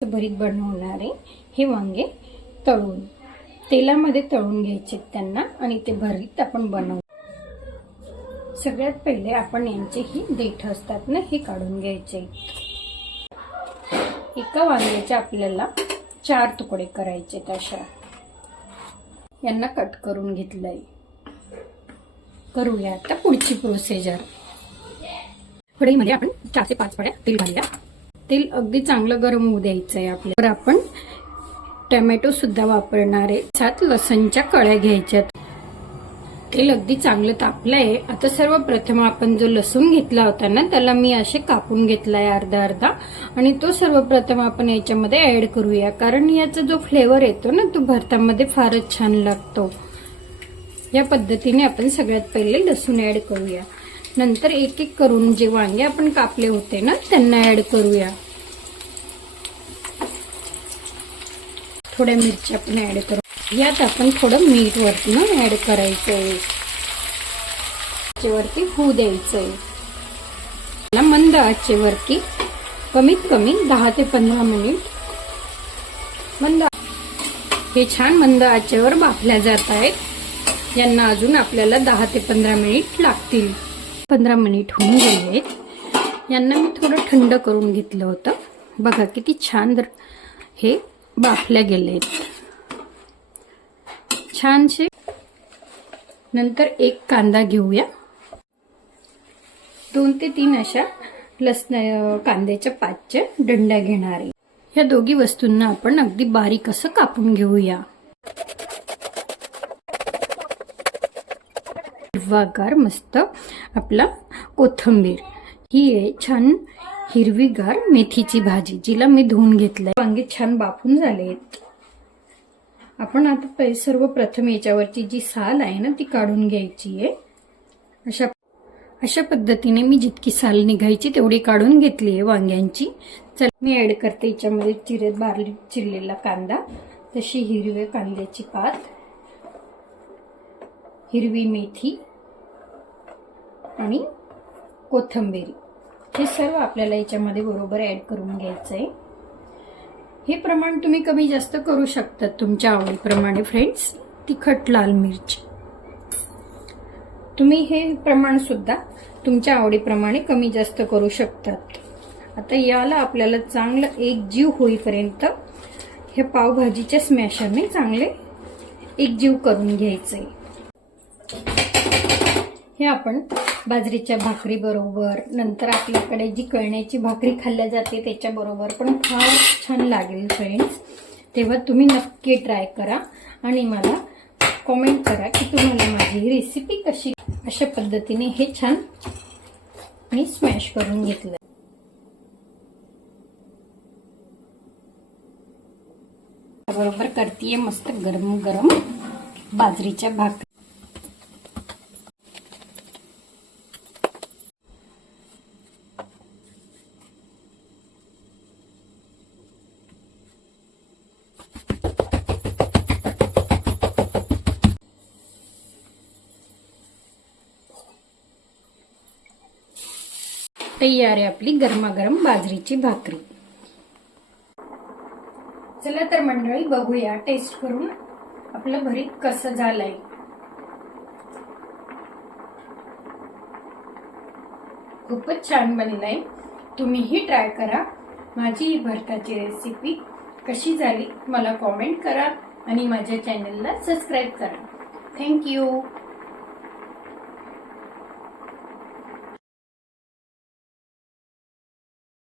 भरीत बनवणार आहे। हे वांगे तळून तेलामध्ये तळून घ्यायचे त्यांना आणि ते भरीत आपण बनवू। सगळ्यात पहिले आपण यांचे ही देठ असतात ना, हे काढून घ्यायचे। एका वांग्याचे आपल्याला 4 तुकडे करायचे। तशा यांना कट करून घेतलंय। करूया आता पुढची प्रोसिजर। कढईमध्ये आपण 4 ते 5 पड्या तेल घालूया। तेल अगदी चांगलं गरम होऊ द्यायचं आहे आपल्याला। तर आपण टोमॅटो सुद्धा वापरणार आहे। 7 लसणच्या कळ्या घ्यायच्यात। तेल अगदी चांगलं तापलंय। आता सर्वप्रथम आपण जो लसूण घेतला होता ना, त्याला मी असे कापून घेतलाय अर्धा अर्धा आणि तो सर्वप्रथम आपण याच्यामध्ये ऍड करूया, कारण याचा जो फ्लेवर येतो ना, तो भरतामध्ये फारच छान लागतो। या पद्धतीने आपण सगळ्यात पहिले लसूण ऍड करूया। नंतर एक एक करून जे वांगे आपण कापले होते ना, त्यांना ऍड करूया। थोड्या मिरच्या पण ऍड करू। यात आपण थोडं मीठ वरतून ऍड करायचंय। वरती होऊ द्यायचंय। मंद आचेवरती कमीत कमी 10 ते 15 मिनिट मंद हे छान मंद आचेवर भाजल्या जात आहेत। यांना अजून आपल्याला 10 ते 15 मिनिट लागतील। 15 मिनिट होऊन गेलेत। यांना मी थोडं थंड करून घेतलं होतं। बघा किती छान हे भाजल्या गेलेत छानसे। नंतर एक कांदा घेऊया। 2 ते 3 अशा कांद्याच्या पातच्या दंड्या घेणार आहे। या दोघी वस्तूंना आपण अगदी बारीक असं कापून घेऊया। हिरवागार मस्त आपला कोथिंबीर, ही आहे छान हिरवीगार मेथीची भाजी, जिला मी धुवून घेतलंय। वांगे छान बाफून झालेत। आपण आता सर्वप्रथम याच्यावरची जी साल आहे ना, ती काढून घ्यायची आहे। अशा पद्धतीने मी जितकी साल निघायची तेवढी काढून घेतली आहे वांग्यांची। चल मी ऍड करते याच्यामध्ये बारीक चिरलेला कांदा, तशी हिरव्या कांद्याची पात, हिरवी मेथी आणि कोथिंबीर, हे सर्व आपल्याला याच्यामध्ये बरोबर ऍड करून घ्यायचंय। हे प्रमाण तुम्ही कमी जास्त करू शकता तुमच्या आवडीप्रमाणे फ्रेंड्स। तिखट लाल मिरची तुम्ही हे प्रमाण सुद्धा तुमच्या आवडीप्रमाणे कमी जास्त करू शकतात। आता याला आपल्याला चांगलं एकजीव होईपर्यंत हे पावभाजीच्या स्मॅशरने चांगले एकजीव करून घ्यायचंय। हे आपण बाजरीच्या भाकरी बरोबर, नंतर आपल्याकडे जी कळण्याची भाकरी खाल्ल्या जाते त्याच्या बरोबर पण फार छान लागेल फ्रेंड्स। तेव्हा तुम्ही नक्की ट्राय करा आणि मला कमेंट करा की तुम्हाला माझी ही रेसिपी कशी। अशा पद्धतीने हे छान मी स्मॅश करून घेतलं। बरोबर करतीये मस्त गरम गरम बाजरीच्या भाकरी। तयार आहे आपली गरमागरम बाजरीची भाकरी। चला तर मंडळी, बघूया टेस्ट करून आपलं भरीत कसं झालंय। खूपच छान बनलंय। तुम्हीही ट्राय करा। माझी ही भरताची रेसिपी कशी झाली मला कमेंट करा आणि माझ्या चॅनलला सबस्क्राईब करा। थँक्यू।